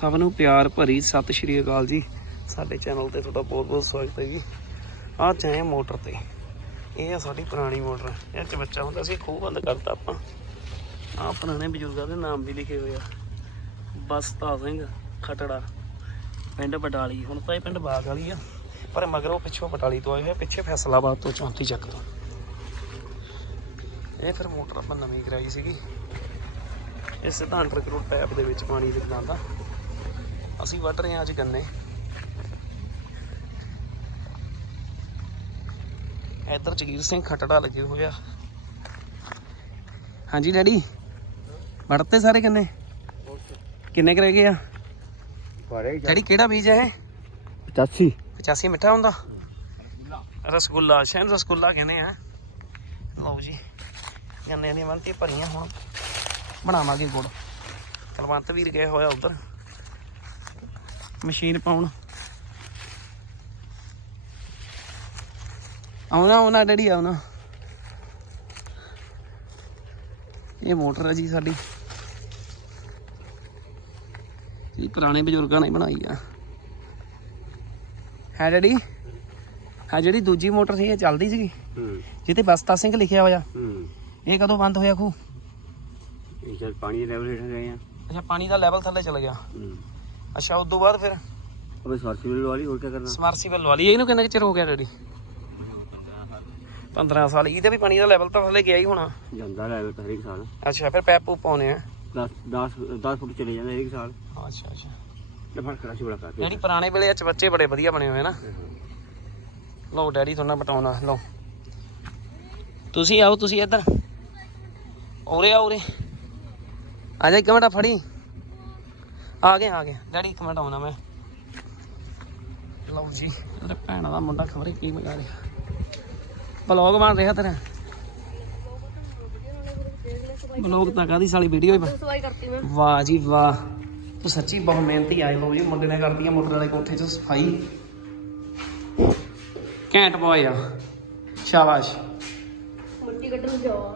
ਸਭ ਨੂੰ ਪਿਆਰ ਭਰੀ ਸਤਿ ਸ਼੍ਰੀ ਅਕਾਲ ਜੀ। ਸਾਡੇ ਚੈਨਲ ਤੇ ਤੁਹਾਡਾ ਬਹੁਤ ਬਹੁਤ ਸਵਾਗਤ ਹੈ ਜੀ। ਆਹ ਚਾਹੇ ਮੋਟਰ ਤੇ। ਇਹ ਆ ਸਾਡੀ ਪੁਰਾਣੀ ਮੋਟਰ। ਇਹ 'ਚ ਬੱਚਾ ਹੁੰਦਾ ਸੀ, ਖੂਹ ਬੰਦ ਕਰਤਾ ਆਪਾਂ। ਆਹ ਪੁਰਾਣੇ ਬਜ਼ੁਰਗਾਂ ਦੇ ਨਾਮ ਵੀ ਲਿਖੇ ਹੋਏ ਆ। ਬਸਤਾ ਸਿੰਘ ਖਟੜਾ। ਪਿੰਡ ਬਟਾਲੀ। ਹੁਣ ਤਾਂ ਇਹ ਪਿੰਡ ਬਾਗ ਵਾਲੀ ਆ। ਪਰ ਮਗਰੋਂ ਪਿੱਛੋਂ ਬਟਾਲੀ ਤੋਂ ਆਏ ਹੋਏ ਪਿੱਛੇ ਫੈਸਲਾਬਾਦ ਤੋਂ 34 ਚੱਕ ਤੋਂ। ਇਹ ਫਿਰ ਮੋਟਰ ਆਪਾਂ ਨਵੀਂ ਕਰਾਈ ਸੀਗੀ। ਇਸ ਸਿੱਧਾ ਅੰਡਰ ਪੈਪ ਦੇ ਵਿੱਚ ਪਾਣੀ ਦੇ ਜਾਂਦਾ ਅਸੀਂ ਵੱਢ ਰਹੇ ਹਾਂ ਅੱਜ ਗੰਨੇ। ਇੱਧਰ ਜਗੀਰ ਸਿੰਘ ਖਟੜਾ ਲੱਗੇ ਹੋਏ ਆ। ਹਾਂਜੀ ਡੈਡੀ ਵੜਤੇ ਸਾਰੇ ਗੰਨੇ? ਕਿੰਨੇ ਕੁ ਰਹਿ ਗਏ ਆ? ਡੈਡੀ ਕਿਹੜਾ ਬੀਜ ਹੈ ਇਹ? 85 85 ਮਿੱਠਾ ਹੁੰਦਾ? ਰਸਗੁੱਲਾ ਸ਼ਹਿਰ ਰਸਗੁੱਲਾ ਕਹਿੰਦੇ ਆ। ਲਓ ਜੀ ਗੰਨੇ ਦੀਆਂ ਮੰਤੀ ਭਰੀਆਂ ਹੁਣ। ਬਣਾਵਾਂਗੇ ਗੁੜ। ਕਲਵੰਤ ਵੀਰ ਗਏ ਹੋਇਆ ਉਧਰ। ਮਸ਼ੀਨ ਪਾਉਣ। ਆਉਣਾ ਆਉਣਾ ਡੈਡੀ ਆਉਣਾ। ਇਹ ਮੋਟਰ ਹੈ ਜੀ ਸਾਡੀ। ਇਹ ਪੁਰਾਣੇ ਬਜ਼ੁਰਗਾਂ ਨੇ ਬਣਾਈ ਆ। ਹੈ ਡੈਡੀ? ਹੈ ਜਿਹੜੀ ਦੂਜੀ ਮੋਟਰ ਸੀ ਇਹ ਚੱਲਦੀ ਸੀਗੀ। ਹੂੰ। ਜਿੱਤੇ ਬਸਤਾ ਸਿੰਘ ਲਿਖਿਆ ਹੋਇਆ। ਹੂੰ। ਇਹ ਕਦੋਂ ਬੰਦ ਹੋਇਆ ਖੂ ਇਹ ਜਦ ਪਾਣੀ ਦੇ ਲੈਵਲ ਹੇਠ ਗਏ ਆ। ਅੱਛਾ ਪਾਣੀ ਦਾ ਲੈਵਲ ਥੱਲੇ ਚਲ ਗਿਆ। ਹੂੰ। ਅੱਛਾ ਉਸ ਤੋਂ ਬਾਅਦ ਫਿਰ? ਅਬੇ ਸਰਸੀਵਲ ਵਾਲੀ ਹੋਰ ਕੀ ਕਰਨਾ? ਸਮਰਸੀਬਲ ਵਾਲੀ ਇਹਨੂੰ ਕਿੰਨਾ ਕੁ ਚਿਰ ਹੋ ਗਿਆ ਡੈਡੀ 15 ਸਾਲ ਇਹਦੇ ਵੀ ਪਾਣੀ ਦਾ ਲੈਵਲ ਤਾਂ ਥੱਲੇ ਗਿਆ ਹੀ ਹੋਣਾ। ਜਾਂਦਾ ਲੈਵਲ ਤਾਂ ਹਰੇਕ ਸਾਲ। ਅੱਛਾ ਫਿਰ ਪੈਪ ਪੂਪ ਪਾਉਣੇ ਆ। 10 10 10 ਫੁੱਟ ਚਲੇ ਜਾਂਦਾ ਹਰੇਕ ਸਾਲ। ਅੱਛਾ ਅੱਛਾ। ਤੇ ਫ਼ਰਕ ਕਰਾ ਸੀ ਬੜਾ ਜਿਹੜੀ ਪੁਰਾਣੇ ਵੇਲੇ ਚ ਬੱਚੇ ਬੜੇ ਵਧੀਆ ਬਣੇ ਹੋਏ ਨਾ। ਲਓ ਡੈਡੀ ਤੁਹਾਨੂੰ ਬਟਾਉਣਾ ਲਓ। ਤੁਸੀਂ ਆਓ ਤੁਸੀਂ ਇੱਧਰ। ਉਰੇ ਆ ਉਰੇ। ਆ ਜਾ ਇੱਕ ਮਿੰਟ ਫੜੀ। ਆ ਗਏ ਆ ਗਏ। ਡੈਡੀ ਇੱਕ ਮਿੰਟ ਆਉਣਾ ਮੈਂ। ਲਓ ਜੀ ਮੇਰੇ ਭੈਣਾਂ ਦਾ ਮੁੰਡਾ ਖਬਰੇ ਕੀ ਮਗਾ ਰਿਹਾ। ਬਲੌਗ ਬਣ ਰਿਹਾ ਤੇਰਾ। ਬਲੌਗ ਤਾਂ ਕਾਦੀ ਸਾਲੀ ਵੀਡੀਓ ਹੀ ਬਣ- ਵਾਹ ਜੀ ਵਾਹ। ਤੂੰ ਸੱਚੀ ਬਹੁਤ ਮਿਹਨਤੀ ਆਏ ਲੋ ਜੀ ਮੁੰਡੇ ਨੇ ਕਰਦੀ ਆ ਮੋਟਰ ਵਾਲੇ ਕੋਠੇ 'ਚ ਸਫ਼ਾਈ। ਘੈਂਟ ਬॉय ਆ। ਸ਼ਾਬਾਸ਼। ਮਿੱਟੀ ਕੱਢਣ ਜਾਓ